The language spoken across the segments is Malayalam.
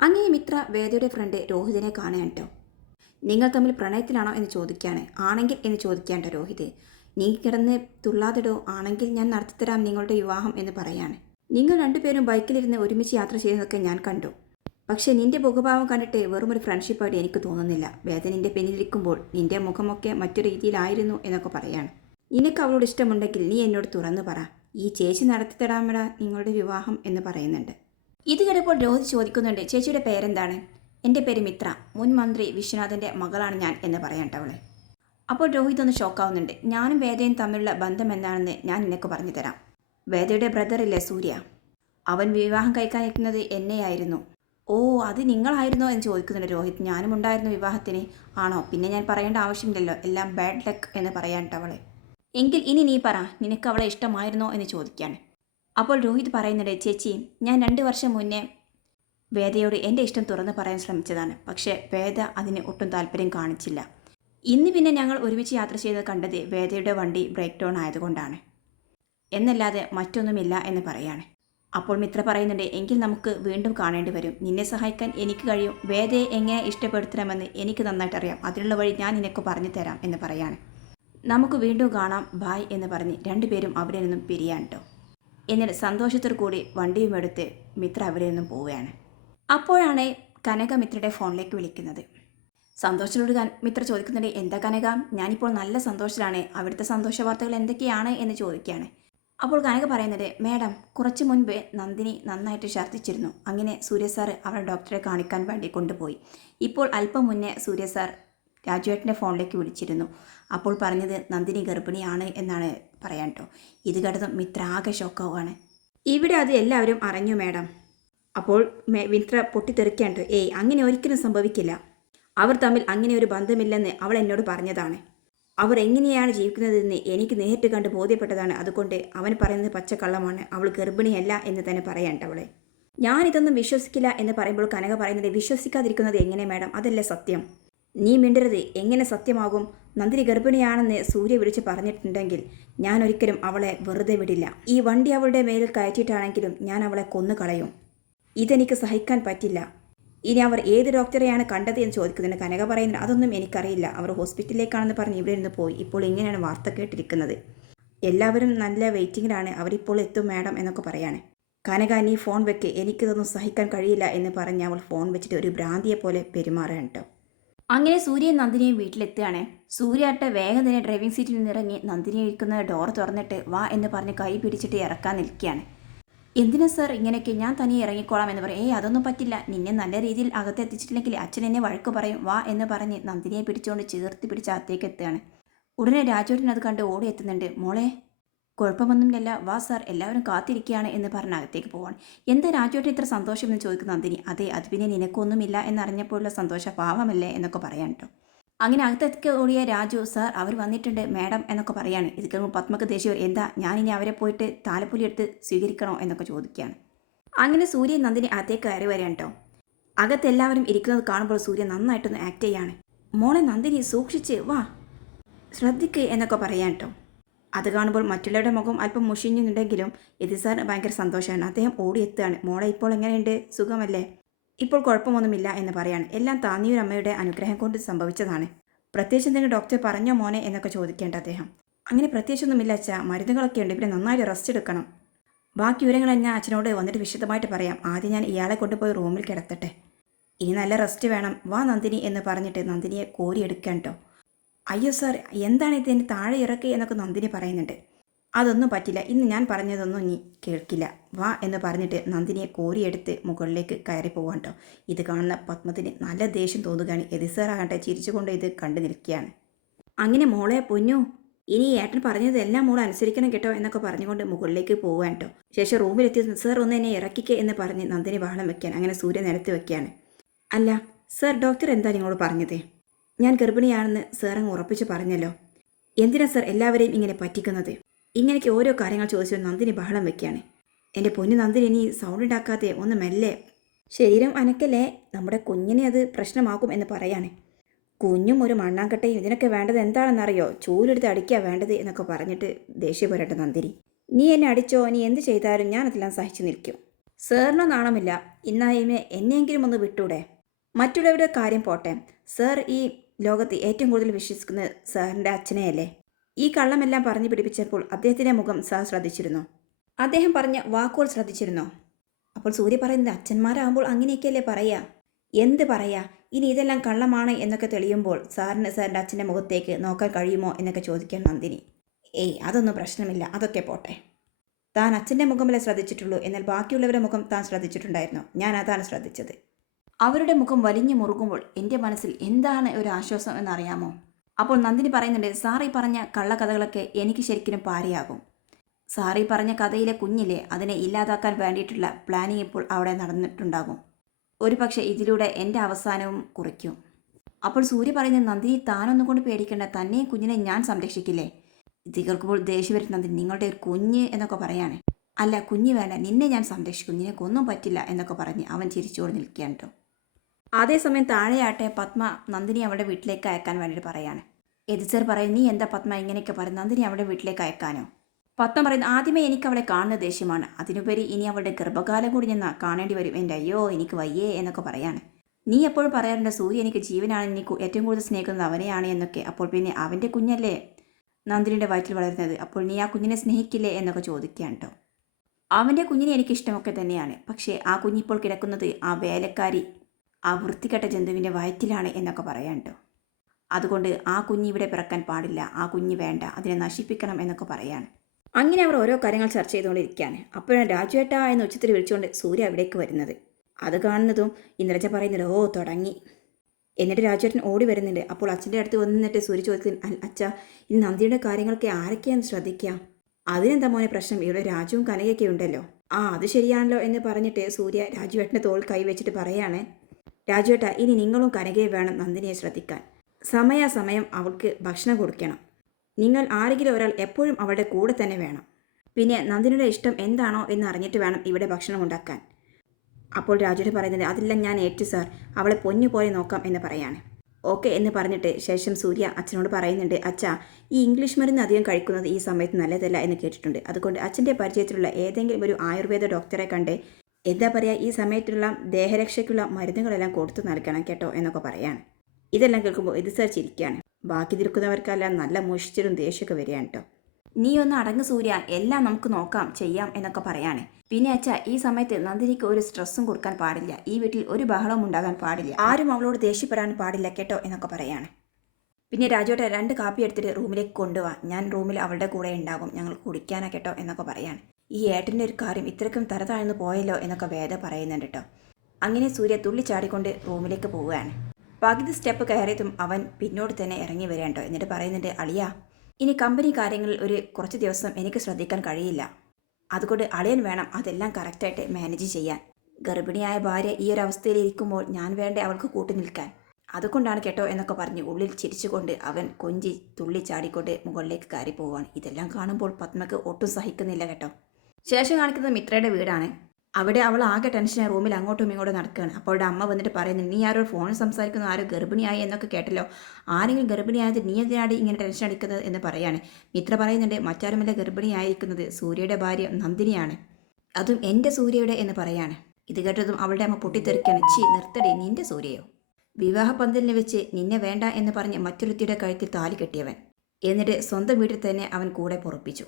അങ്ങനെ മിത്ര വേദയുടെ ഫ്രണ്ട് രോഹിതിനെ കാണുകയാണ് കേട്ടോ നിങ്ങൾ തമ്മിൽ പ്രണയത്തിലാണോ എന്ന് ചോദിക്കുകയാണ്. ആണെങ്കിൽ എന്ന് ചോദിക്കാണ്ടോ രോഹിത്. നീ കിടന്ന് തുള്ളാതിടോ ആണെങ്കിൽ ഞാൻ നടത്തിത്തരാം നിങ്ങളുടെ വിവാഹം എന്ന് പറയാണ്. നിങ്ങൾ രണ്ടുപേരും ബൈക്കിലിരുന്ന് ഒരുമിച്ച് യാത്ര ചെയ്യുന്നതൊക്കെ ഞാൻ കണ്ടു. പക്ഷെ നിന്റെ മുഖഭാവം കണ്ടിട്ട് വെറും ഒരു ഫ്രണ്ട്ഷിപ്പായിട്ട് എനിക്ക് തോന്നുന്നില്ല. വേദ നിന്റെ പിന്നിലിരിക്കുമ്പോൾ നിന്റെ മുഖമൊക്കെ മറ്റൊരു രീതിയിലായിരുന്നു എന്നൊക്കെ പറയാണ്. നിനക്ക് അവളോട് ഇഷ്ടമുണ്ടെങ്കിൽ നീ എന്നോട് തുറന്നു പറ. ഈ ചേച്ചി നടത്തിത്തരാമട നിങ്ങളുടെ വിവാഹം എന്ന് പറയുന്നുണ്ട്. ഇത് കേട്ടപ്പോൾ രോഹിത് ചോദിക്കുന്നുണ്ട് ചേച്ചിയുടെ പേരെന്താണ്? എന്റെ പേര് മിത്ര. മുൻ മന്ത്രി വിശ്വനാഥന്റെ മകളാണ് ഞാൻ എന്ന് പറയണ്ടവളെ അപ്പോൾ രോഹിത് ഒന്ന് ഷോക്കാവുന്നുണ്ട് ഞാനും വേദയും തമ്മിലുള്ള ബന്ധം എന്താണെന്ന് ഞാൻ നിനക്ക് പറഞ്ഞു തരാം. വേദയുടെ ബ്രദറില്ലേ സൂര്യ? അവൻ വിവാഹം കഴിക്കാനിരിക്കുന്നത് എന്നെയായിരുന്നു. ഓ അത് നിങ്ങളായിരുന്നോ? എന്ന് ചോദിക്കുന്നുണ്ട് രോഹിത്. ഞാനും ഉണ്ടായിരുന്നു വിവാഹത്തിന്. ആണോ? പിന്നെ ഞാൻ പറയേണ്ട ആവശ്യമില്ലല്ലോ. എല്ലാം ബാഡ് ലക്ക് എന്ന് പറയാനിട്ടവളെ എങ്കിൽ ഇനി നീ പറ. നിനക്ക് അവളെ ഇഷ്ടമായിരുന്നോ? എന്ന് ചോദിക്കുകയാണ് അപ്പോൾ രോഹിത് പറയുന്നുണ്ട് ചേച്ചി ഞാൻ രണ്ട് വർഷം മുന്നേ വേദയോട് എന്റെ ഇഷ്ടം തുറന്ന് പറയാൻ ശ്രമിച്ചതാണ്. പക്ഷേ വേദ അതിന് ഒട്ടും താല്പര്യം കാണിച്ചില്ല. ഇന്ന് പിന്നെ ഞങ്ങൾ ഒരുമിച്ച് യാത്ര ചെയ്ത് കണ്ടത് വേദയുടെ വണ്ടി ബ്രേക്ക് ഡൗൺ ആയതുകൊണ്ടാണ്. എന്നല്ലാതെ മറ്റൊന്നുമില്ല എന്ന് പറയാണ്. അപ്പോൾ മിത്ര പറയുന്നുണ്ട് എങ്കിൽ നമുക്ക് വീണ്ടും കാണേണ്ടി വരും. നിന്നെ സഹായിക്കാൻ എനിക്ക് കഴിയും. വേദയെ എങ്ങനെ ഇഷ്ടപ്പെടുത്തണമെന്ന് എനിക്ക് നന്നായിട്ട് അറിയാം. അതിനുള്ള വഴി ഞാൻ നിനക്ക് പറഞ്ഞു തരാം എന്ന് പറയാണ്. നമുക്ക് വീണ്ടും കാണാം. ബായ് എന്ന് പറഞ്ഞ് രണ്ടുപേരും അവിടെ നിന്നും പിരിയാൻ കേട്ടോ എന്നിട്ട് സന്തോഷത്തോടു കൂടി വണ്ടിയും എടുത്ത് മിത്ര അവിടെ നിന്നും പോവുകയാണ്. അപ്പോഴാണ് കനക മിത്രയുടെ ഫോണിലേക്ക് വിളിക്കുന്നത്. സന്തോഷത്തോട് മിത്ര ചോദിക്കുന്നുണ്ട് എന്താ കനക? ഞാനിപ്പോൾ നല്ല സന്തോഷത്തിലാണ്. അവിടുത്തെ സന്തോഷ വാർത്തകൾ എന്തൊക്കെയാണ്? എന്ന് ചോദിക്കുകയാണ്. അപ്പോൾ കനക പറയുന്നത് മേഡം കുറച്ച് മുൻപ് നന്ദിനി നന്നായിട്ട് ഛർദ്ദിച്ചിരുന്നു. അങ്ങനെ സൂര്യ സാർ അവളെ ഡോക്ടറെ കാണിക്കാൻ വേണ്ടി കൊണ്ടുപോയി. ഇപ്പോൾ അല്പം മുന്നേ സൂര്യ സാർ രാജുവേട്ടന്റെ ഫോണിലേക്ക് വിളിച്ചിരുന്നു. അപ്പോൾ പറഞ്ഞത് നന്ദിനി ഗർഭിണിയാണ് എന്നാണ് പറയാൻ കേട്ടോ ഇത് കേട്ടതും മിത്ര ആകെ ഷോക്കാവുകയാണ് ഇവിടെ അത് എല്ലാവരും അറിഞ്ഞു മേഡം. അപ്പോൾ മിത്ര പൊട്ടിത്തെറിക്കാണ്ടോ ഏയ് അങ്ങനെ ഒരിക്കലും സംഭവിക്കില്ല. അവർ തമ്മിൽ അങ്ങനെ ഒരു ബന്ധമില്ലെന്ന് അവൾ എന്നോട് പറഞ്ഞതാണ്. അവർ എങ്ങനെയാണ് ജീവിക്കുന്നതെന്ന് എനിക്ക് നേരിട്ട് കണ്ട് ബോധ്യപ്പെട്ടതാണ്. അതുകൊണ്ട് അവൻ പറയുന്നത് പച്ചക്കള്ളമാണ്. അവൾ ഗർഭിണിയല്ല എന്ന് തന്നെ പറയണ്ട അവളെ. ഞാനിതൊന്നും വിശ്വസിക്കില്ല എന്ന് പറയുമ്പോൾ കനക പറയുന്നത് വിശ്വസിക്കാതിരിക്കുന്നത് എങ്ങനെ മാഡം? അതല്ലേ സത്യം. നീ മിണ്ടരുത് എങ്ങനെ സത്യമാകും? നന്ദിനി ഗർഭിണിയാണെന്ന് സൂര്യ വിളിച്ച് പറഞ്ഞിട്ടുണ്ടെങ്കിൽ ഞാൻ ഒരിക്കലും അവളെ വെറുതെ വിടില്ല. ഈ വണ്ടി അവളുടെ മേലിൽ കയറ്റിയിട്ടാണെങ്കിലും ഞാൻ അവളെ കൊന്നു കളയും. ഇതെനിക്ക് സഹിക്കാൻ പറ്റില്ല. ഇനി അവർ ഏത് ഡോക്ടറെയാണ് കണ്ടത് എന്ന് ചോദിക്കുന്നതിന് കനക പറയുന്നത് അതൊന്നും എനിക്കറിയില്ല. അവർ ഹോസ്പിറ്റലിലേക്കാണെന്ന് പറഞ്ഞ് ഇവിടെ നിന്ന് പോയി. ഇപ്പോൾ ഇങ്ങനെയാണ് വാർത്ത കേട്ടിരിക്കുന്നത്. എല്ലാവരും നല്ല വെയിറ്റിങ്ങിലാണ്. അവരിപ്പോൾ എത്തും മാഡം എന്നൊക്കെ പറയാണ്. കനക നീ ഫോൺ വെക്ക്. എനിക്കിതൊന്നും സഹിക്കാൻ കഴിയില്ല എന്ന് പറഞ്ഞ് അവൾ ഫോൺ വെച്ചിട്ട് ഒരു ഭ്രാന്തിയെ പോലെ പെരുമാറുകയാണ് കേട്ടോ അങ്ങനെ സൂര്യൻ നന്ദിനിയും വീട്ടിലെത്തുകയാണ്. സൂര്യാട്ട് വേഗം തന്നെ ഡ്രൈവിംഗ് സീറ്റിൽ നിന്നിറങ്ങി നന്ദിനി ഇരിക്കുന്ന ഡോർ തുറന്നിട്ട് വാ എന്ന് പറഞ്ഞ് കൈ പിടിച്ചിട്ട് ഇറക്കാൻ നിൽക്കുകയാണ്. എന്തിനാ സാർ ഇങ്ങനെയൊക്കെ? ഞാൻ തനിയെ ഇറങ്ങിക്കോളാം എന്ന് പറയും. ഏയ് അതൊന്നും പറ്റില്ല. നിന്നെ നല്ല രീതിയിൽ അകത്ത് എത്തിച്ചിട്ടില്ലെങ്കിൽ അച്ഛൻ എന്നെ വഴക്ക് പറയും. വാ എന്ന് പറഞ്ഞ് നന്ദിനിയെ പിടിച്ചുകൊണ്ട് ചേർത്ത് പിടിച്ച് അകത്തേക്ക് എത്തുകയാണ്. ഉടനെ രാജോട്ടൻ അത് കണ്ട് ഓടി എത്തുന്നുണ്ട്. മോളെ കുഴപ്പമൊന്നുമില്ല വാ സാർ എല്ലാവരും കാത്തിരിക്കുകയാണ് എന്ന് പറഞ്ഞ് അകത്തേക്ക് പോവാണ്. എന്താ രാജുവേട്ടൻ ഇത്ര സന്തോഷം? എന്ന് ചോദിക്കുന്ന നന്ദിനി. അതെ അത് പിന്നെ നിനക്കൊന്നുമില്ല എന്നറിഞ്ഞപ്പോഴുള്ള സന്തോഷ പാവമല്ലേ എന്നൊക്കെ പറയാൻ കേട്ടോ. അങ്ങനെ അകത്തേക്ക് ഓടിയ രാജു സാർ അവർ വന്നിട്ടുണ്ട് മാഡം എന്നൊക്കെ പറയാണ്. ഇത് കേൾക്കുമ്പോൾ പത്മക്ക് ദേശീയവർ. എന്താ ഞാനിനി അവരെ പോയിട്ട് താലപ്പൊലി എടുത്ത് സ്വീകരിക്കണോ? എന്നൊക്കെ ചോദിക്കുകയാണ്. അങ്ങനെ സൂര്യൻ നന്ദിനി അകത്തേക്ക് കയറി വരാൻ കേട്ടോ. അകത്തെല്ലാവരും ഇരിക്കുന്നത് കാണുമ്പോൾ സൂര്യൻ നന്നായിട്ടൊന്ന് ആക്ട് ചെയ്യാണ്. മോളെ നന്ദിനി സൂക്ഷിച്ച് വാ ശ്രദ്ധിക്ക് എന്നൊക്കെ പറയാൻ കേട്ടോ. അത് കാണുമ്പോൾ മറ്റുള്ളവരുടെ മുഖം അല്പം മുഷിഞ്ഞുണ്ടെങ്കിലും യതിസാറിന് ഭയങ്കര സന്തോഷമാണ് അദ്ദേഹം ഓടിയെത്തുകയാണ്. മോളെ ഇപ്പോൾ എങ്ങനെയുണ്ട്? സുഖമല്ലേ? ഇപ്പോൾ കുഴപ്പമൊന്നുമില്ല എന്ന് പറയാണ്. എല്ലാം താന്നിയൊരമ്മയുടെ അനുഗ്രഹം കൊണ്ട് സംഭവിച്ചതാണ്. പ്രത്യേകിച്ച് എന്തെങ്കിലും ഡോക്ടർ പറഞ്ഞോ മോനെ? എന്നൊക്കെ ചോദിക്കേണ്ട അദ്ദേഹം. അങ്ങനെ പ്രത്യേകിച്ചൊന്നുമില്ല അച്ഛാ. മരുന്നുകളൊക്കെ ഉണ്ട്. പിന്നെ നന്നായിട്ട് റെസ്റ്റ് എടുക്കണം. ബാക്കി വിവരങ്ങൾ ഞാൻ അച്ഛനോട് വന്നിട്ട് വിശദമായിട്ട് പറയാം. ആദ്യം ഞാൻ ഇയാളെ കൊണ്ടുപോയി റൂമിൽ കിടത്തട്ടെ. ഇനി നല്ല റെസ്റ്റ് വേണം. വാ നന്ദിനി എന്ന് പറഞ്ഞിട്ട് നന്ദിനിയെ കോരിയെടുക്കാൻ കേട്ടോ അയ്യോ സാർ എന്താണ് ഇതിന് താഴെ ഇറക്കി എന്നൊക്കെ നന്ദിനി പറയുന്നുണ്ട്. അതൊന്നും പറ്റില്ല ഇന്ന് ഞാൻ പറഞ്ഞതൊന്നും നീ കേൾക്കില്ല. വാ എന്ന് പറഞ്ഞിട്ട് നന്ദിനിയെ കോരിയെടുത്ത് മുകളിലേക്ക് കയറി പോവാൻ കേട്ടോ ഇത് കാണുന്ന പത്മത്തിന് നല്ല ദേഷ്യം തോന്നുകയാണ്. എതിസാറാകട്ടെ ചിരിച്ചുകൊണ്ട് ഇത് കണ്ടു നിൽക്കുകയാണ്. അങ്ങനെ മോളെ പൊന്നു ഇനി ഏട്ടൻ പറഞ്ഞതെല്ലാം മോൾ അനുസരിക്കണം കേട്ടോ എന്നൊക്കെ പറഞ്ഞുകൊണ്ട് മുകളിലേക്ക് പോകാൻ കേട്ടോ ശേഷം റൂമിലെത്തി സാർ ഒന്ന് എന്നെ ഇറക്കിക്കേ എന്ന് പറഞ്ഞ് നന്ദിനി ബഹളം വെക്കാൻ അങ്ങനെ സൂര്യ നിലത്ത് വെക്കുകയാണ്. അല്ല സാർ ഡോക്ടർ എന്താ നിങ്ങളോട് പറഞ്ഞത്? ഞാൻ ഗർഭിണിയാണെന്ന് സാർ അങ്ങ് ഉറപ്പിച്ച് പറഞ്ഞല്ലോ. എന്തിനാ സാർ എല്ലാവരെയും ഇങ്ങനെ പറ്റിക്കുന്നത്? ഇങ്ങനെയൊക്കെ ഓരോ കാര്യങ്ങൾ ചോദിച്ചു നന്ദിനി ബഹളം വെക്കുകയാണ്. എന്റെ പൊന്നു നന്ദിനി ഇനി സൗണ്ട് ഉണ്ടാക്കാതെ ഒന്ന് മെല്ലെ. ശരീരം അനക്കല്ലേ? നമ്മുടെ കുഞ്ഞിനെ അത് പ്രശ്നമാക്കും എന്ന് പറയാണ്. കുഞ്ഞും ഒരു മണ്ണാങ്കട്ടയും ഇതിനൊക്കെ വേണ്ടത് എന്താണെന്നറിയോ? ചൂലെടുത്ത് അടിക്കുക വേണ്ടത് എന്നൊക്കെ പറഞ്ഞിട്ട് ദേഷ്യപ്പെടട്ടെ നന്ദിനി. നീ എന്നെ അടിച്ചോ? നീ എന്ത് ചെയ്താലും ഞാൻ അതെല്ലാം സഹിച്ചു നിൽക്കും. സാറിന് നാണമില്ല. ഇന്നായ്മ എന്നെങ്കിലും ഒന്ന് വിട്ടൂടെ? മറ്റുള്ളവരുടെ കാര്യം പോട്ടെ. സാർ ഈ ലോകത്ത് ഏറ്റവും കൂടുതൽ വിശ്വസിക്കുന്നത് സാറിന്റെ അച്ഛനെയല്ലേ? ഈ കള്ളമെല്ലാം പറഞ്ഞു പിടിപ്പിച്ചപ്പോൾ അദ്ദേഹത്തിന്റെ മുഖം സാർ ശ്രദ്ധിച്ചിരുന്നു. അദ്ദേഹം പറഞ്ഞ വാക്കുകൾ ശ്രദ്ധിച്ചിരുന്നോ. അപ്പോൾ സൂര്യ പറയുന്നത് അച്ഛന്മാരാകുമ്പോൾ അങ്ങനെയൊക്കെയല്ലേ പറയാ? എന്ത് പറയാ? ഇനി ഇതെല്ലാം കള്ളമാണ് എന്നൊക്കെ തെളിയുമ്പോൾ സാറിന് സാറിന്റെ അച്ഛന്റെ മുഖത്തേക്ക് നോക്കാൻ കഴിയുമോ എന്നൊക്കെ ചോദിക്കാൻ നന്ദിനി. ഏയ് അതൊന്നും പ്രശ്നമില്ല. അതൊക്കെ പോട്ടെ. താൻ അച്ഛന്റെ മുഖമല്ലേ ശ്രദ്ധിച്ചിട്ടുള്ളൂ. എന്നാൽ ബാക്കിയുള്ളവരുടെ മുഖം താൻ ശ്രദ്ധിച്ചിട്ടുണ്ടായിരുന്നു. ഞാൻ അതാണ് ശ്രദ്ധിച്ചത്. അവരുടെ മുഖം വലിഞ്ഞു മുറുകുമ്പോൾ എന്റെ മനസ്സിൽ എന്താണ് ഒരു ആശ്വാസം എന്നറിയാമോ? അപ്പോൾ നന്ദിനി പറയുന്നുണ്ട് സാറി പറഞ്ഞ കള്ളക്കഥകളൊക്കെ എനിക്ക് ശരിക്കും പാരയാകും. സാറി പറഞ്ഞ കഥയിലെ കുഞ്ഞില്ലേ അതിനെ ഇല്ലാതാക്കാൻ വേണ്ടിയിട്ടുള്ള പ്ലാനിങ് ഇപ്പോൾ അവിടെ നടന്നിട്ടുണ്ടാകും. ഒരു പക്ഷേ ഇതിലൂടെ എന്റെ അവസാനവും കുറിക്കും. അപ്പോൾ സൂര്യ പറയുന്നത് നന്ദിനി താനൊന്നും കൊണ്ട് പേടിക്കേണ്ട തന്നെയും കുഞ്ഞിനെ ഞാൻ സംരക്ഷിക്കില്ലേ? ഇത് കേൾക്കുമ്പോൾ ദേഷ്യം വരുന്ന നന്ദിനി നിങ്ങളുടെ ഒരു കുഞ്ഞ് എന്നൊക്കെ പറയാണ്. അല്ല കുഞ്ഞ് വേണ്ട. നിന്നെ ഞാൻ സംരക്ഷിക്കും. നിനക്കൊന്നും പറ്റില്ല എന്നൊക്കെ പറഞ്ഞ് അവൻ ചിരിച്ചുകൊണ്ട് നിൽക്കുകയാണ് കേട്ടോ. അതേസമയം താഴെയാട്ടെ പത്മ നന്ദിനി അവളുടെ വീട്ടിലേക്ക് അയക്കാൻ വേണ്ടിയിട്ട് പറയാണ്. എതിസർ പറയും നീ എന്താ പത്മ ഇങ്ങനെയൊക്കെ പറയും? നന്ദിനി അവളുടെ വീട്ടിലേക്ക് അയക്കാനോ? പത്മ പറയുന്നു ആദ്യമേ എനിക്ക് അവളെ കാണുന്ന ദേഷ്യമാണ്. അതിനുപരി ഇനി അവളുടെ ഗർഭകാലം കൂടി ഞാൻ കാണേണ്ടി വരും. എന്റെ അയ്യോ എനിക്ക് വയ്യേ എന്നൊക്കെ പറയാണ്. നീ എപ്പോഴും പറയാറുണ്ട് സൂര്യ എനിക്ക് ജീവനാണ് എനിക്ക് ഏറ്റവും കൂടുതൽ സ്നേഹിക്കുന്നത് അവനെയാണ് എന്നൊക്കെ. അപ്പോൾ പിന്നെ അവന്റെ കുഞ്ഞല്ലേ? നന്ദിനിയുടെ വയറ്റിൽ വളരുന്നത്. അപ്പോൾ നീ ആ കുഞ്ഞിനെ സ്നേഹിക്കില്ലേ? എന്നൊക്കെ ചോദിക്കുകയാണ് കേട്ടോ. അവന്റെ കുഞ്ഞിനെ എനിക്കിഷ്ടമൊക്കെ തന്നെയാണ്. പക്ഷേ ആ കുഞ്ഞിപ്പോൾ കിടക്കുന്നത് ആ വേലക്കാരി ആ വൃത്തികെട്ട ജന്തുവിന്റെ വയറ്റിലാണ് എന്നൊക്കെ പറയാൻ കേട്ടോ അതുകൊണ്ട് ആ കുഞ്ഞ് ഇവിടെ പിറക്കാൻ പാടില്ല ആ കുഞ്ഞ് വേണ്ട അതിനെ നശിപ്പിക്കണം എന്നൊക്കെ പറയാണ് അങ്ങനെ അവർ ഓരോ കാര്യങ്ങൾ ചർച്ച ചെയ്തുകൊണ്ടിരിക്കുകയാണ്. അപ്പോഴാണ് രാജുവേട്ട എന്ന് ഉച്ചത്തിൽ വിളിച്ചുകൊണ്ട് സൂര്യ അവിടേക്ക് വരുന്നത്. അത് കാണുന്നതും ഇന്ദ്രജ പറയുന്നത് ഓ തുടങ്ങി. എന്നിട്ട് രാജുവേട്ടൻ ഓടി വരുന്നുണ്ട്. അപ്പോൾ അച്ഛന്റെ അടുത്ത് വന്നിട്ട് സൂര്യ ചോദിക്കുന്നു അച്ഛ ഈ നന്ദിയുടെ കാര്യങ്ങളൊക്കെ ആരൊക്കെയാന്ന് ശ്രദ്ധിക്കാം അതിനെന്താ മോനെ പ്രശ്നം? ഇവിടെ രാജുവും കനകയൊക്കെ ഉണ്ടല്ലോ. ആ അത് ശരിയാണല്ലോ എന്ന് പറഞ്ഞിട്ട് സൂര്യ രാജുവേട്ടന്റെ തോൾ കൈവച്ചിട്ട് പറയാണ്. രാജുവേട്ട ഇനി നിങ്ങളും കനകയെ വേണം നന്ദിനിയെ ശ്രദ്ധിക്കാൻ. സമയാസമയം അവൾക്ക് ഭക്ഷണം കൊടുക്കണം. നിങ്ങൾ ആരെങ്കിലും ഒരാൾ എപ്പോഴും അവളുടെ കൂടെ തന്നെ വേണം. പിന്നെ നന്ദിനിയുടെ ഇഷ്ടം എന്താണോ എന്ന് അറിഞ്ഞിട്ട് വേണം ഇവിടെ ഭക്ഷണം ഉണ്ടാക്കാൻ. അപ്പോൾ രാജുവിന് പറയുന്നത് അതെല്ലാം ഞാൻ ഏറ്റു സാർ അവളെ പൊന്നു പോലെ നോക്കാം എന്ന് പറയാണ്. ഓക്കെ എന്ന് പറഞ്ഞിട്ട് ശേഷം സൂര്യ അച്ഛനോട് പറയുന്നുണ്ട് അച്ഛാ ഈ ഇംഗ്ലീഷ് മരുന്ന് അധികം കഴിക്കുന്നത് ഈ സമയത്ത് നല്ലതല്ല എന്ന് കേട്ടിട്ടുണ്ട്. അതുകൊണ്ട് അച്ഛന്റെ പരിചയത്തിലുള്ള ഏതെങ്കിലും ഒരു ആയുർവേദ ഡോക്ടറെ കണ്ട് എന്താ പറയുക ഈ സമയത്തുള്ള ദേഹരക്ഷയ്ക്കുള്ള മരുന്നുകളെല്ലാം കൊടുത്തു നൽകണം കേട്ടോ എന്നൊക്കെ പറയാണ്. ഇതെല്ലാം കേൾക്കുമ്പോൾ ഇത് സഹിച്ചിരിക്കുകയാണ് ചിരിക്കുകയാണ് ബാക്കി നിൽക്കുന്നവർക്കെല്ലാം നല്ല മുഷിച്ചിലും ദേഷ്യമൊക്കെ വരികയാണ് കേട്ടോ. നീ ഒന്ന് അടങ്ങ് സൂര്യ എല്ലാം നമുക്ക് നോക്കാം ചെയ്യാം എന്നൊക്കെ പറയാണ്. പിന്നെ അച്ഛ ഈ സമയത്ത് നന്ദിനിക്ക് ഒരു സ്ട്രെസ്സും കൊടുക്കാൻ പാടില്ല. ഈ വീട്ടിൽ ഒരു ബഹളവും ഉണ്ടാകാൻ പാടില്ല. ആരും അവളോട് ദേഷ്യപ്പെടാൻ പാടില്ല കേട്ടോ എന്നൊക്കെ പറയാണ്. പിന്നെ രാജുവേട്ട രണ്ട് കാപ്പി എടുത്തിട്ട് റൂമിലേക്ക് കൊണ്ടുപോവാ ഞാൻ റൂമിൽ അവളുടെ കൂടെ ഉണ്ടാകും. ഞങ്ങൾ കുടിക്കാനാ കേട്ടോ എന്നൊക്കെ പറയാണ്. ഈ ഏട്ടന്റെ ഒരു കാര്യം ഇത്രയ്ക്കും തരതാഴ്ന്നു പോയല്ലോ എന്നൊക്കെ വേദ പറയുന്നുണ്ട് കേട്ടോ. അങ്ങനെ സൂര്യ തുള്ളിച്ചാടിക്കൊണ്ട് റൂമിലേക്ക് പോവുകയാണ്. പകുതി സ്റ്റെപ്പ് കയറിയതും അവൻ പിന്നോട് തന്നെ ഇറങ്ങി വരാണ്ടോ എന്നിട്ട് പറയുന്നുണ്ട് അളിയ ഇനി കമ്പനി കാര്യങ്ങളിൽ ഒരു കുറച്ച് ദിവസം എനിക്ക് ശ്രദ്ധിക്കാൻ കഴിയില്ല. അതുകൊണ്ട് അളിയൻ വേണം അതെല്ലാം കറക്റ്റായിട്ട് മാനേജ് ചെയ്യാൻ. ഗർഭിണിയായ ഭാര്യ ഈ ഒരു അവസ്ഥയിൽ ഇരിക്കുമ്പോൾ ഞാൻ വേണ്ടേ അവൾക്ക് കൂട്ടു നിൽക്കാൻ. അതുകൊണ്ടാണ് കേട്ടോ എന്നൊക്കെ പറഞ്ഞ് ഉള്ളിൽ ചിരിച്ചുകൊണ്ട് അവൻ കൊഞ്ചി തുള്ളി ചാടിക്കൊണ്ട് മുകളിലേക്ക് കയറി പോവുകയാണ് ഇതെല്ലാം കാണുമ്പോൾ പത്മക്ക് ഒട്ടും സഹിക്കുന്നില്ല കേട്ടോ. ശേഷം കാണിക്കുന്നത് മിത്രയുടെ വീടാണ്. അവിടെ അവൾ ആകെ ടെൻഷനായി റൂമിൽ അങ്ങോട്ടും ഇങ്ങോട്ടും നടക്കുകയാണ്. അപ്പോൾ അവളുടെ അമ്മ വന്നിട്ട് പറയുന്നു നീ ആരോ ഫോണിൽ സംസാരിക്കുന്നു ആരോ ഗർഭിണിയായി എന്നൊക്കെ കേട്ടല്ലോ. ആരെങ്കിലും ഗർഭിണിയായത് നീ എന്തിനാണ് ഇങ്ങനെ ടെൻഷൻ അടിക്കുന്നത്? എന്ന് പറയാണ്. മിത്ര പറയുന്നുണ്ട് മറ്റാരുമല്ല ഗർഭിണിയായിരിക്കുന്നത് സൂര്യയുടെ ഭാര്യ നന്ദിനിയാണ്. അതും എന്റെ സൂര്യയുടെ എന്ന് പറയാണ്. ഇത് കേട്ടതും അവളുടെ അമ്മ പൊട്ടിത്തെറിക്കാണ് ചി നിർത്തടി നിന്റെ സൂര്യയോ? വിവാഹ പന്തലിനെ വെച്ച് നിന്നെ വേണ്ട എന്ന് പറഞ്ഞ് മറ്റൊരുത്തിയുടെ കഴുത്തിൽ താലി കെട്ടിയവൻ. എന്നിട്ട് സ്വന്തം വീട്ടിൽ തന്നെ അവൻ കൂടെ പൊറപ്പിച്ചു.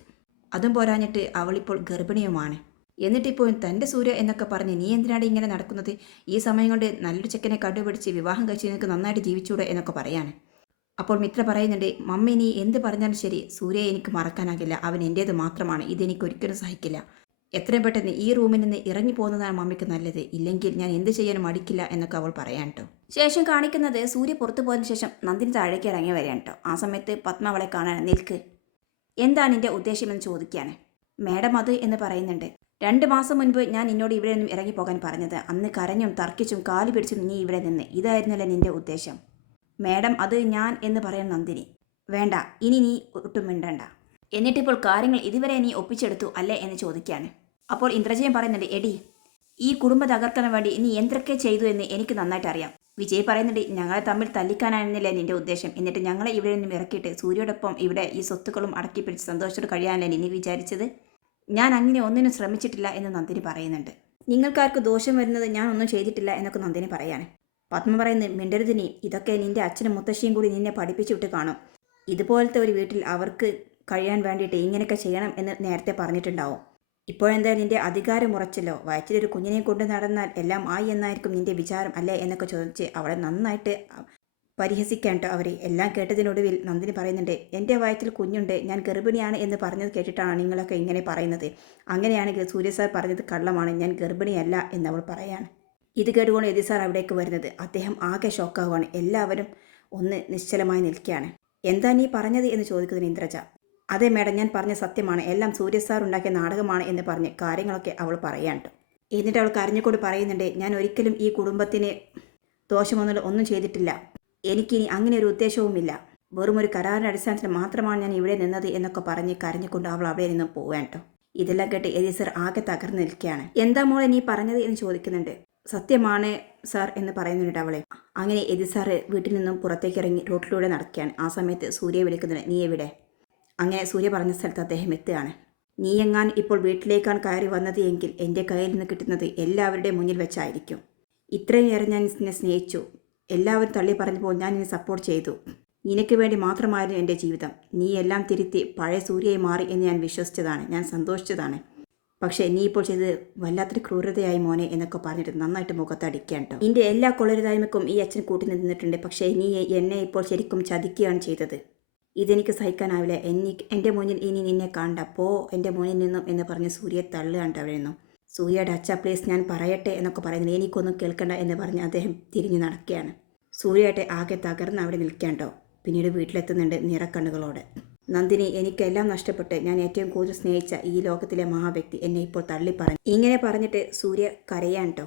അതും പോരാഞ്ഞിട്ട് അവളിപ്പോൾ ഗർഭിണിയുമാണ്. എന്നിട്ടിപ്പോഴും തന്റെ സൂര്യ എന്നൊക്കെ പറഞ്ഞ് നീ എന്തിനാണ് ഇങ്ങനെ നടക്കുന്നത്? ഈ സമയം കൊണ്ട് നല്ലൊരു ചെക്കനെ കണ്ടുപിടിച്ച് വിവാഹം കഴിച്ച് നിനക്ക് നന്നായിട്ട് ജീവിച്ചൂടെ എന്നൊക്കെ പറയാണ്. അപ്പോൾ മിത്ര പറയുന്നുണ്ട് മമ്മി നീ എന്ത് പറഞ്ഞാലും ശരി സൂര്യയെ എനിക്ക് മറക്കാനാകില്ല. അവൻ എന്റേത് മാത്രമാണ്. ഇതെനിക്ക് ഒരിക്കലും സഹിക്കില്ല. എത്രയും പെട്ടെന്ന് ഈ റൂമിൽ നിന്ന് ഇറങ്ങി പോകുന്നതാണ് മമ്മിക്ക് നല്ലത്. ഇല്ലെങ്കിൽ ഞാൻ എന്ത് ചെയ്യാനും മടിക്കില്ല എന്നൊക്കെ അവൾ പറയാൻ കേട്ടോ ശേഷം കാണിക്കുന്നത് സൂര്യ പുറത്തു പോയതിനു ശേഷം നന്ദിനി താഴേക്ക് ഇറങ്ങി വരികയാണ് കേട്ടോ ആ സമയത്ത് പത്മ അവളെ കാണാൻ നിൽക്ക്. എന്താണ് നിന്റെ ഉദ്ദേശമെന്ന് ചോദിക്കുകയാണ്. മാഡം അത് എന്ന് പറയുന്നുണ്ട്. രണ്ട് മാസം മുൻപ് ഞാൻ നിന്നോട് ഇവിടെ നിന്നും ഇറങ്ങി പോകാൻ പറഞ്ഞത്. അന്ന് കരഞ്ഞും തർക്കിച്ചും കാലു പിടിച്ചും നീ ഇവിടെ നിന്ന്. ഇതായിരുന്നല്ലേ നിന്റെ ഉദ്ദേശം. മാഡം അത് ഞാൻ എന്ന് പറയാൻ നന്ദിനി. വേണ്ട. ഇനി നീ ഒട്ടും മിണ്ടണ്ട. എന്നിട്ടിപ്പോൾ കാര്യങ്ങൾ ഇതുവരെ നീ ഒപ്പിച്ചെടുത്തു അല്ലേ എന്ന് ചോദിക്കുകയാണ്. അപ്പോൾ ഇന്ദ്രജയൻ പറയുന്നുണ്ട് എടി ഈ കുടുംബ തകർക്കാൻ വേണ്ടി നീ എന്തൊക്കെ ചെയ്തു എന്ന് എനിക്ക് നന്നായിട്ട് അറിയാം. വിജയ് പറയുന്നുണ്ട് ഞങ്ങളെ തമ്മിൽ തല്ലിക്കാനായിരുന്നില്ലേ നിന്റെ ഉദ്ദേശം? എന്നിട്ട് ഞങ്ങളെ ഇവിടെ നിന്നും ഇറക്കിയിട്ട് സൂര്യയോടൊപ്പം ഇവിടെ ഈ സ്വത്തുക്കളും അടക്കി പിടിച്ച് സന്തോഷത്തോട് കഴിയാനല്ലേ നീ വിചാരിച്ചത്? ഞാൻ അങ്ങനെ ഒന്നിനും ശ്രമിച്ചിട്ടില്ല എന്ന് നന്ദിനി പറയുന്നുണ്ട്. നിങ്ങൾക്കാർക്ക് ദോഷം വരുന്നത് ഞാൻ ഒന്നും ചെയ്തിട്ടില്ല എന്നൊക്കെ നന്ദിനി പറയാണ്. പത്മ പറയുന്നത് മിണ്ടരുതിനി ഇതൊക്കെ നിന്റെ അച്ഛനും മുത്തശ്ശിയും കൂടി നിന്നെ പഠിപ്പിച്ചു വിട്ട് കാണും. ഇതുപോലത്തെ ഒരു വീട്ടിൽ അവർക്ക് കഴിയാൻ വേണ്ടിയിട്ട് ഇങ്ങനെയൊക്കെ ചെയ്യണം എന്ന് നേരത്തെ പറഞ്ഞിട്ടുണ്ടാവും. ഇപ്പോഴെന്തായാലും നിന്റെ അധികാരം ഉറച്ചല്ലോ? വയറ്റിലൊരു കുഞ്ഞിനെ കൊണ്ട് നടന്നാൽ എല്ലാം ആയി എന്നായിരിക്കും നിന്റെ വിചാരം അല്ലേ എന്നൊക്കെ ചോദിച്ച് അവളെ നന്നായിട്ട് പരിഹസിക്കാൻ അവരെ. എല്ലാം കേട്ടതിനൊടുവിൽ നന്ദിനി പറയുന്നുണ്ട് എന്റെ വയറ്റിൽ കുഞ്ഞുണ്ട് ഞാൻ ഗർഭിണിയാണ് എന്ന് പറഞ്ഞത് കേട്ടിട്ടാണ് നിങ്ങളൊക്കെ ഇങ്ങനെ പറയുന്നത്. അങ്ങനെയാണെങ്കിൽ സൂര്യ സാർ പറഞ്ഞത് കള്ളമാണ് ഞാൻ ഗർഭിണിയല്ല എന്ന് അവൾ പറയാണ്. ഇത് കേട്ടുകൊണ്ട് എതി സാർ അവിടേക്ക് വരുന്നത്. അദ്ദേഹം ആകെ ഷോക്കാവുകയാണ്. എല്ലാവരും ഒന്ന് നിശ്ചലമായി നിൽക്കുകയാണ്. എന്താ നീ പറഞ്ഞത് എന്ന് ചോദിക്കുന്നതിന് ഇന്ദ്രജ? അതെ മേഡം ഞാൻ പറഞ്ഞ സത്യമാണ്. എല്ലാം സൂര്യ സാർ ഉണ്ടാക്കിയ നാടകമാണ് എന്ന് പറഞ്ഞ് കാര്യങ്ങളൊക്കെ അവൾ പറയാണ്ട് എന്നിട്ട് അവൾ കരഞ്ഞുകൊണ്ട് പറയുന്നുണ്ട് ഞാൻ ഒരിക്കലും ഈ കുടുംബത്തിന് ദോഷമൊന്നും ഒന്നും ചെയ്തിട്ടില്ല. എനിക്കിനി അങ്ങനെ ഒരു ഉദ്ദേശവുമില്ല. വെറും ഒരു കരാറിന്റെ അടിസ്ഥാനത്തിൽ മാത്രമാണ് ഞാൻ ഇവിടെ നിന്നത് എന്നൊക്കെ പറഞ്ഞ് കരഞ്ഞുകൊണ്ട് അവൾ അവിടെ നിന്ന് പോവേണ്ടോ ഇതെല്ലാം കേട്ട് എലീസർ ആകെ തകർന്നു നിൽക്കുകയാണ്. എന്താ മോളെ നീ പറഞ്ഞത്? എന്ന് ചോദിക്കുന്നുണ്ട്. സത്യമാണ് സാർ എന്ന് പറയുന്നുണ്ട് അവളെ. അങ്ങനെ എതി സാറ് വീട്ടിൽ നിന്നും പുറത്തേക്ക് ഇറങ്ങി റോട്ടിലൂടെ നടക്കുകയാണ്. ആ സമയത്ത് സൂര്യ വിളിക്കുന്നുണ്ട് നീ എവിടെ? അങ്ങനെ സൂര്യ പറഞ്ഞ സ്ഥലത്ത് അദ്ദേഹം എത്തുകയാണ്. നീ എങ്ങാൻ ഇപ്പോൾ വീട്ടിലേക്കാണ് കയറി വന്നത് എങ്കിൽ എന്റെ കയ്യിൽ നിന്ന് കിട്ടുന്നത് എല്ലാവരുടെ മുന്നിൽ വെച്ചായിരിക്കും. ഇത്രയും ഏറെ ഞാൻ നിന്നെ സ്നേഹിച്ചു. എല്ലാവരും തള്ളി പറഞ്ഞപ്പോൾ ഞാൻ നിന്നെ സപ്പോർട്ട് ചെയ്തു. നിനക്ക് വേണ്ടി മാത്രമായിരുന്നു എന്റെ ജീവിതം. നീ എല്ലാം തിരുത്തി പഴയ സൂര്യയായി മാറി എന്ന് ഞാൻ വിശ്വസിച്ചതാണ്. ഞാൻ സന്തോഷിച്ചതാണ്. പക്ഷേ നീ ഇപ്പോൾ ചെയ്തത് വല്ലാത്തൊരു ക്രൂരതയായി മോനെ എന്നൊക്കെ പറഞ്ഞിട്ട് നന്നായിട്ട് മുഖത്തടിക്കാൻ കേട്ടോ നിന്റെ എല്ലാ കൊളരുതായ്മക്കും ഈ അച്ഛൻ കൂട്ടി നിന്നിട്ടുണ്ട് പക്ഷേ നീ എന്നെ ഇപ്പോൾ ശരിക്കും ചതിക്കുകയാണ് ചെയ്തത്. ഇതെനിക്ക് സഹിക്കാനാവില്ല. എനിക്ക് എന്റെ മുന്നിൽ ഇനി നിന്നെ കണ്ട പോ എന്റെ മുന്നിൽ നിന്നും എന്ന് പറഞ്ഞ് സൂര്യ തള്ളുകയാണ് അവിടെ നിന്നും സൂര്യയുടെ അച്ഛ പ്ലീസ് ഞാൻ പറയട്ടെ എന്നൊക്കെ പറയുന്നത് എനിക്കൊന്നും കേൾക്കണ്ട എന്ന് പറഞ്ഞ് അദ്ദേഹം തിരിഞ്ഞു നടക്കുകയാണ്. സൂര്യയായിട്ട് ആകെ തകർന്ന് അവിടെ നിൽക്കാണ്ടോ പിന്നീട് വീട്ടിലെത്തുന്നുണ്ട് നിറക്കണ്ണുകളോടെ. നന്ദിനി എനിക്കെല്ലാം നഷ്ടപ്പെട്ട് ഞാൻ ഏറ്റവും കൂടുതൽ സ്നേഹിച്ച ഈ ലോകത്തിലെ മഹാവ്യക്തി എന്നെ ഇപ്പോൾ തള്ളി പറഞ്ഞു ഇങ്ങനെ പറഞ്ഞിട്ട് സൂര്യ കരയാണ്ടോ